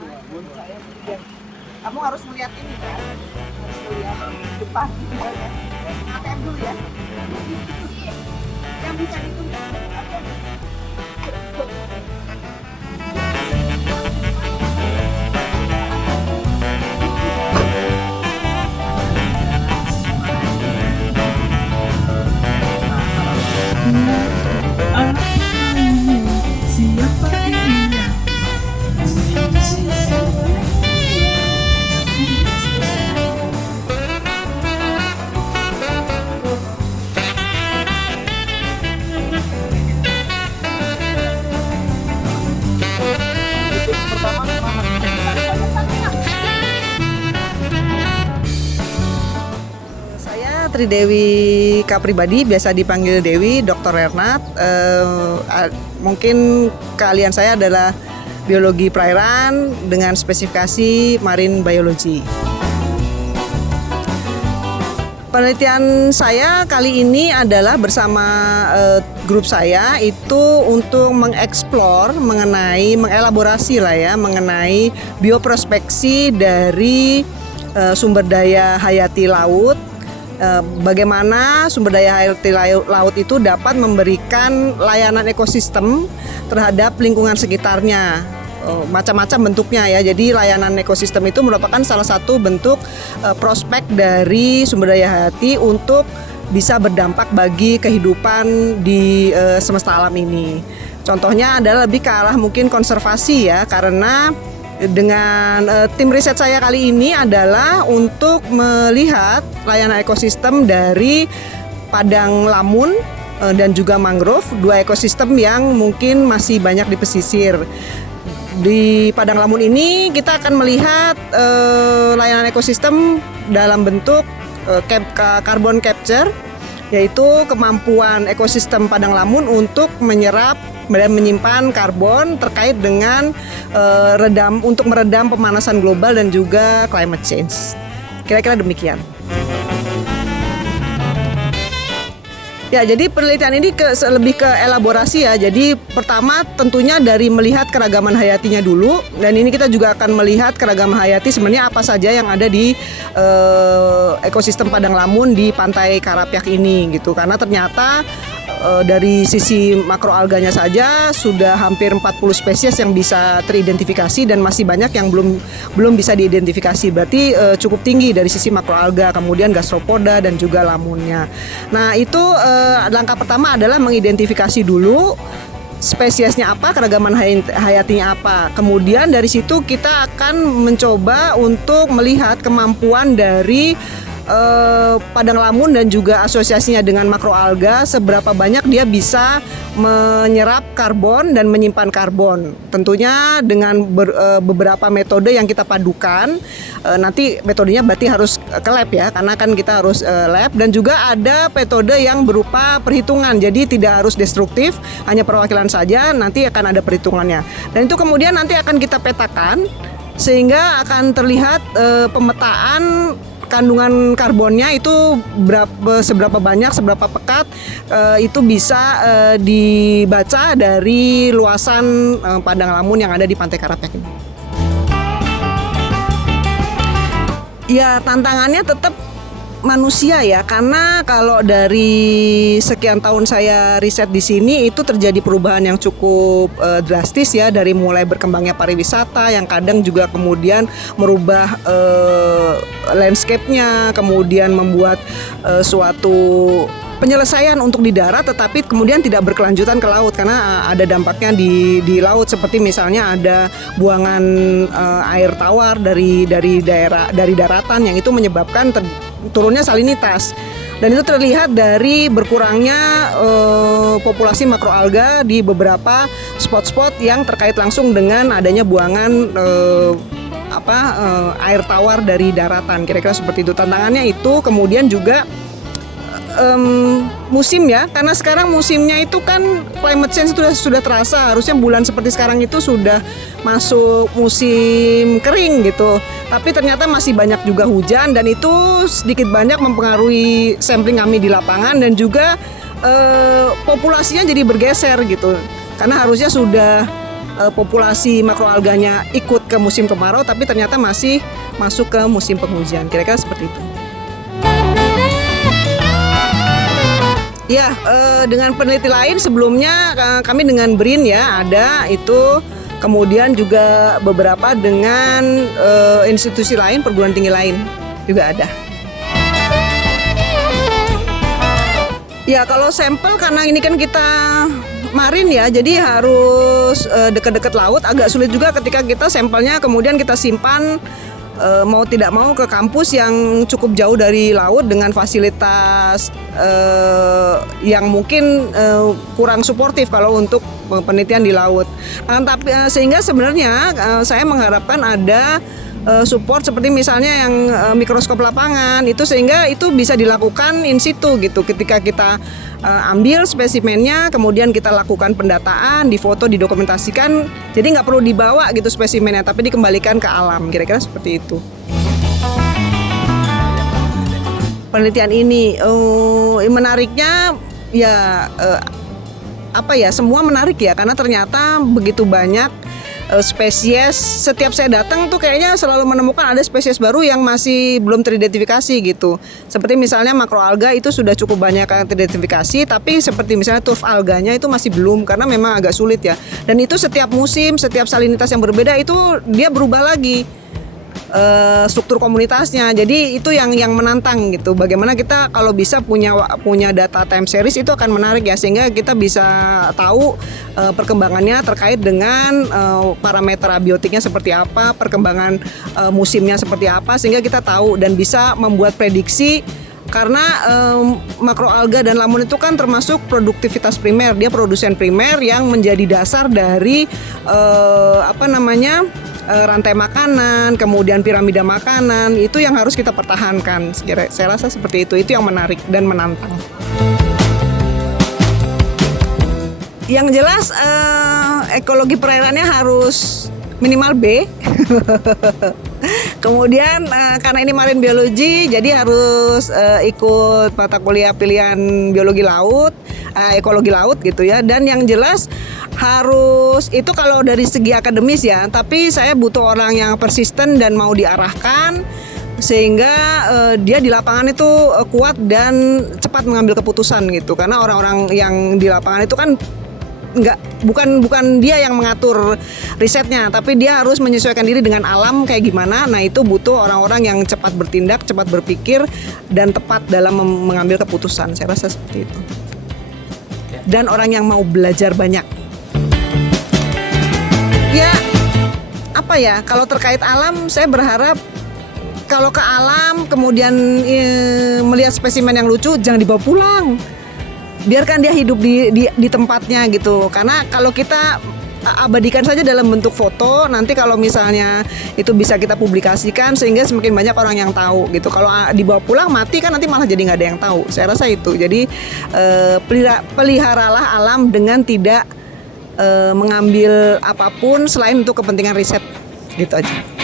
saya dan kamu harus melihat ini kan, harus melihat depan ya. ATM dulu ya. Yang bisa ditunda. Saya Tridewi Kapribadi, biasa dipanggil Dewi, Dr. Renat. Mungkin keahlian saya adalah biologi perairan dengan spesifikasi marine biology. Penelitian saya kali ini adalah bersama grup saya itu untuk mengeksplor mengelaborasi mengenai bioprospeksi dari sumber daya hayati laut. Bagaimana sumber daya hayati laut itu dapat memberikan layanan ekosistem terhadap lingkungan sekitarnya. Macam-macam bentuknya ya. Jadi layanan ekosistem itu merupakan salah satu bentuk prospek dari sumber daya hayati untuk bisa berdampak bagi kehidupan di semesta alam ini. Contohnya adalah lebih ke arah mungkin konservasi ya, karena dengan tim riset saya kali ini adalah untuk melihat layanan ekosistem dari padang lamun dan juga mangrove, dua ekosistem yang mungkin masih banyak di pesisir. Di padang lamun ini kita akan melihat layanan ekosistem dalam bentuk carbon capture, yaitu kemampuan ekosistem padang lamun untuk menyerap dan menyimpan karbon terkait dengan untuk meredam pemanasan global dan juga climate change. Kira-kira demikian. Ya, jadi penelitian ini lebih ke elaborasi ya. Jadi pertama tentunya dari melihat keragaman hayatinya dulu, dan ini kita juga akan melihat keragaman hayati sebenarnya apa saja yang ada di ekosistem padang lamun di pantai Karapyak ini gitu. Karena ternyata dari sisi makroalganya saja sudah hampir 40 spesies yang bisa teridentifikasi dan masih banyak yang belum bisa diidentifikasi. Berarti cukup tinggi dari sisi makroalga, kemudian gastropoda dan juga lamunnya. Nah, itu langkah pertama adalah mengidentifikasi dulu spesiesnya apa, keragaman hayatinya apa. Kemudian dari situ kita akan mencoba untuk melihat kemampuan dari padang lamun dan juga asosiasinya dengan makroalga, seberapa banyak dia bisa menyerap karbon dan menyimpan karbon. Tentunya dengan beberapa metode yang kita padukan. Nanti metodenya berarti harus ke lab ya, karena kan kita harus lab, dan juga ada metode yang berupa perhitungan. Jadi tidak harus destruktif, hanya perwakilan saja, nanti akan ada perhitungannya. Dan itu kemudian nanti akan kita petakan sehingga akan terlihat pemetaan kandungan karbonnya itu seberapa banyak, seberapa pekat itu bisa dibaca dari luasan padang lamun yang ada di Pantai Karapyak ini. Ya, tantangannya tetap manusia ya, karena kalau dari sekian tahun saya riset di sini itu terjadi perubahan yang cukup drastis ya, dari mulai berkembangnya pariwisata yang kadang juga kemudian merubah landscape-nya, kemudian membuat suatu penyelesaian untuk di darat tetapi kemudian tidak berkelanjutan ke laut karena ada dampaknya di laut, seperti misalnya ada buangan air tawar dari daratan yang itu menyebabkan turunnya salinitas, dan itu terlihat dari berkurangnya populasi makroalga di beberapa spot-spot yang terkait langsung dengan adanya buangan air tawar dari daratan. Kira-kira seperti itu. Tantangannya itu kemudian juga musim ya, karena sekarang musimnya itu kan climate change sudah terasa. Harusnya bulan seperti sekarang itu sudah masuk musim kering gitu, tapi ternyata masih banyak juga hujan, dan itu sedikit banyak mempengaruhi sampling kami di lapangan, dan juga populasinya jadi bergeser gitu, karena harusnya sudah populasi makroalganya ikut ke musim kemarau, tapi ternyata masih masuk ke musim penghujan. Kira-kira seperti itu. Ya, dengan peneliti lain sebelumnya kami dengan BRIN ya ada itu, kemudian juga beberapa dengan institusi lain, perguruan tinggi lain juga ada. Ya kalau sampel karena ini kan kita marin ya, jadi harus dekat-dekat laut, agak sulit juga ketika kita sampelnya kemudian kita simpan mau tidak mau ke kampus yang cukup jauh dari laut dengan fasilitas yang mungkin kurang suportif kalau untuk penelitian di laut. Tapi sehingga sebenarnya saya mengharapkan ada support seperti misalnya yang mikroskop lapangan itu, sehingga itu bisa dilakukan in situ gitu. Ketika kita ambil spesimennya, kemudian kita lakukan pendataan, difoto, didokumentasikan, jadi nggak perlu dibawa gitu spesimennya, tapi dikembalikan ke alam. Kira-kira seperti itu. Penelitian ini menariknya ya semua menarik ya, karena ternyata begitu banyak spesies. Setiap saya datang tuh kayaknya selalu menemukan ada spesies baru yang masih belum teridentifikasi gitu. Seperti misalnya makroalga itu sudah cukup banyak yang teridentifikasi, tapi seperti misalnya turf alganya itu masih belum, karena memang agak sulit ya. Dan itu setiap musim, setiap salinitas yang berbeda itu dia berubah lagi struktur komunitasnya. Jadi itu yang menantang gitu. Bagaimana kita kalau bisa punya data time series itu akan menarik ya, sehingga kita bisa tahu perkembangannya terkait dengan parameter abiotiknya seperti apa, perkembangan musimnya seperti apa, sehingga kita tahu dan bisa membuat prediksi. Karena makroalga dan lamun itu kan termasuk produktivitas primer, dia produsen primer yang menjadi dasar dari rantai makanan, kemudian piramida makanan, itu yang harus kita pertahankan. Saya rasa seperti itu yang menarik dan menantang. Yang jelas ekologi perairannya harus minimal B. Kemudian karena ini marine biology, jadi harus ikut mata kuliah pilihan biologi laut, ekologi laut gitu ya. Dan yang jelas harus itu kalau dari segi akademis ya, tapi saya butuh orang yang persisten dan mau diarahkan, sehingga dia di lapangan itu kuat dan cepat mengambil keputusan gitu. Karena orang-orang yang di lapangan itu kan bukan dia yang mengatur risetnya, tapi dia harus menyesuaikan diri dengan alam kayak gimana. Nah itu butuh orang-orang yang cepat bertindak, cepat berpikir, dan tepat dalam mengambil keputusan. Saya rasa seperti itu. Dan orang yang mau belajar banyak. Ya, kalau terkait alam, saya berharap kalau ke alam kemudian melihat spesimen yang lucu, jangan dibawa pulang. Biarkan dia hidup di tempatnya gitu. Karena kalau kita abadikan saja dalam bentuk foto, nanti kalau misalnya itu bisa kita publikasikan sehingga semakin banyak orang yang tahu gitu. Kalau dibawa pulang mati kan nanti malah jadi nggak ada yang tahu. Saya rasa itu. Jadi peliharalah alam dengan tidak mengambil apapun selain untuk kepentingan riset gitu aja.